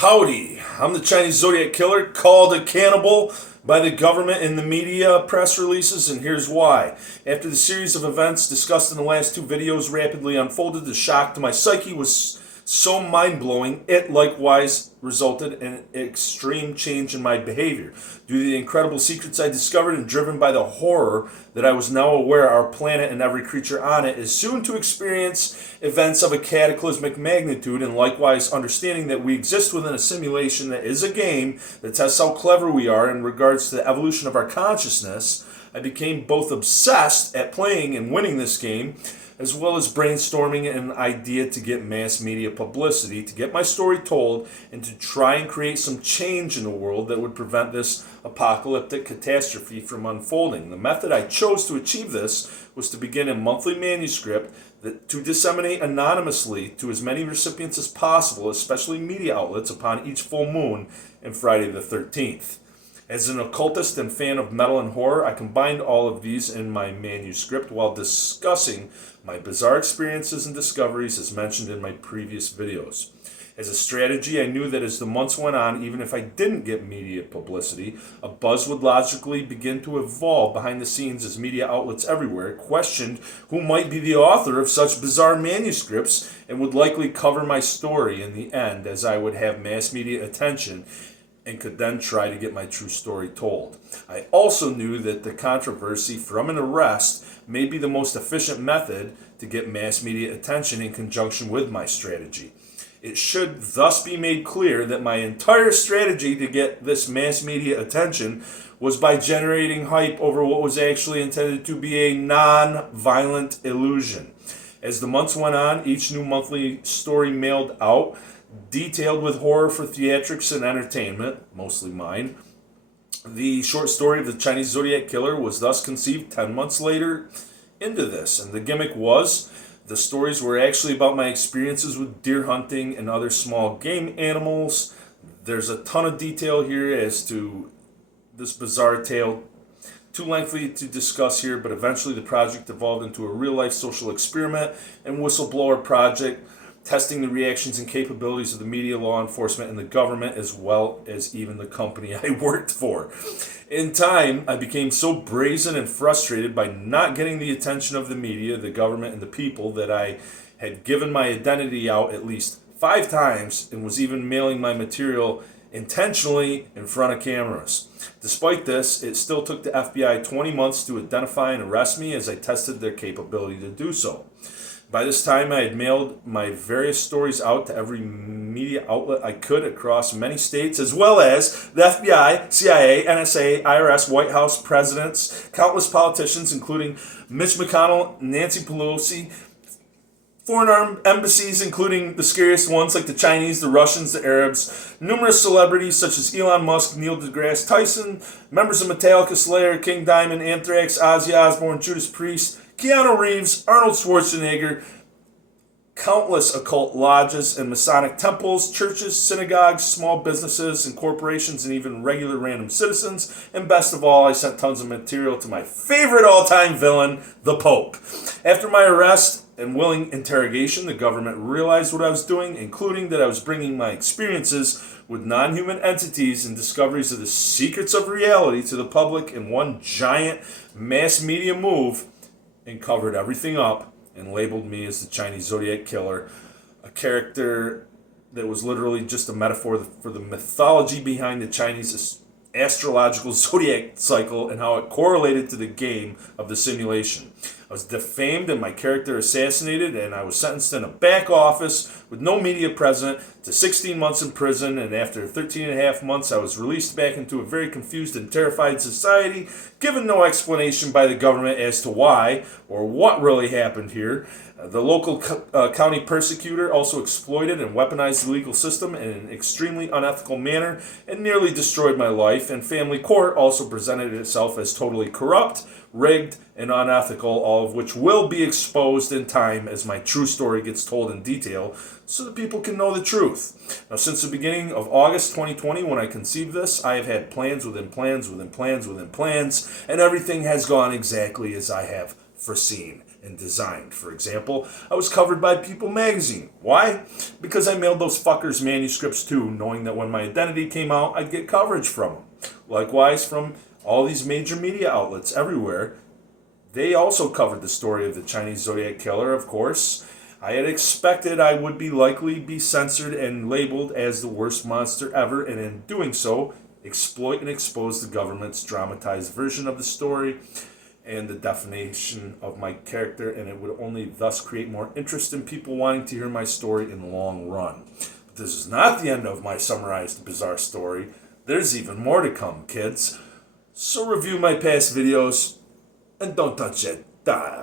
Howdy, I'm the Chinese Zodiac Killer, called a cannibal by the government and the media press releases, and here's why. After the series of events discussed in the last two videos rapidly unfolded, the shock to my psyche was so mind-blowing, it likewise resulted in an extreme change in my behavior. Due to the incredible secrets I discovered and driven by the horror that I was now aware our planet and every creature on it is soon to experience events of a cataclysmic magnitude, and likewise understanding that we exist within a simulation that is a game that tests how clever we are in regards to the evolution of our consciousness, I became both obsessed at playing and winning this game, as well as brainstorming an idea to get mass media publicity, to get my story told, and to try and create some change in the world that would prevent this apocalyptic catastrophe from unfolding. The method I chose to achieve this was to begin a monthly manuscript to disseminate anonymously to as many recipients as possible, especially media outlets, upon each full moon and Friday the 13th. As an occultist and fan of metal and horror, I combined all of these in my manuscript while discussing my bizarre experiences and discoveries as mentioned in my previous videos. As a strategy, I knew that as the months went on, even if I didn't get media publicity, a buzz would logically begin to evolve behind the scenes as media outlets everywhere questioned who might be the author of such bizarre manuscripts and would likely cover my story in the end, as I would have mass media attention and could then try to get my true story told. I also knew that the controversy from an arrest may be the most efficient method to get mass media attention in conjunction with my strategy. It should thus be made clear that my entire strategy to get this mass media attention was by generating hype over what was actually intended to be a non-violent illusion. As the months went on, each new monthly story mailed out detailed with horror for theatrics and entertainment, mostly mine. The short story of the Chinese Zodiac Killer was thus conceived 10 months later into this, and the gimmick was the stories were actually about my experiences with deer hunting and other small game animals. There's a ton of detail here as to this bizarre tale, too lengthy to discuss here, but eventually the project evolved into a real-life social experiment and whistleblower project, testing the reactions and capabilities of the media, law enforcement, and the government, as well as even the company I worked for. In time, I became so brazen and frustrated by not getting the attention of the media, the government, and the people that I had given my identity out at least 5 times and was even mailing my material intentionally in front of cameras. Despite this, it still took the FBI 20 months to identify and arrest me as I tested their capability to do so. By this time, I had mailed my various stories out to every media outlet I could across many states, as well as the FBI, CIA, NSA, IRS, White House, presidents, countless politicians, including Mitch McConnell, Nancy Pelosi, foreign embassies, including the scariest ones like the Chinese, the Russians, the Arabs, numerous celebrities such as Elon Musk, Neil deGrasse Tyson, members of Metallica, Slayer, King Diamond, Anthrax, Ozzy Osbourne, Judas Priest, Keanu Reeves, Arnold Schwarzenegger, countless occult lodges and Masonic temples, churches, synagogues, small businesses and corporations, and even regular random citizens. And best of all, I sent tons of material to my favorite all-time villain, the Pope. After my arrest and willing interrogation, the government realized what I was doing, including that I was bringing my experiences with non-human entities and discoveries of the secrets of reality to the public in one giant mass media move, and covered everything up and labeled me as the Chinese Zodiac Killer, a character that was literally just a metaphor for the mythology behind the Chinese astrological zodiac cycle and how it correlated to the game of the simulation. I was defamed and my character assassinated, and I was sentenced in a back office with no media present to 16 months in prison, and after 13 and a half months I was released back into a very confused and terrified society, given no explanation by the government as to why or what really happened here. The local county prosecutor also exploited and weaponized the legal system in an extremely unethical manner and nearly destroyed my life, and family court also presented itself as totally corrupt, rigged, and unethical, all of which will be exposed in time as my true story gets told in detail so that people can know the truth. Now, since the beginning of August 2020, when I conceived this, I have had plans within plans within plans within plans, and everything has gone exactly as I have foreseen and designed. For example, I was covered by People magazine. Why? Because I mailed those fuckers manuscripts too, knowing that when my identity came out, I'd get coverage from them. Likewise, from all these major media outlets everywhere, they also covered the story of the Chinese Zodiac Killer, of course. I had expected I would likely be censored and labeled as the worst monster ever, and in doing so, exploit and expose the government's dramatized version of the story and the definition of my character, and it would only thus create more interest in people wanting to hear my story in the long run. But this is not the end of my summarized bizarre story. There's even more to come, kids. So review my past videos, and don't touch that dial.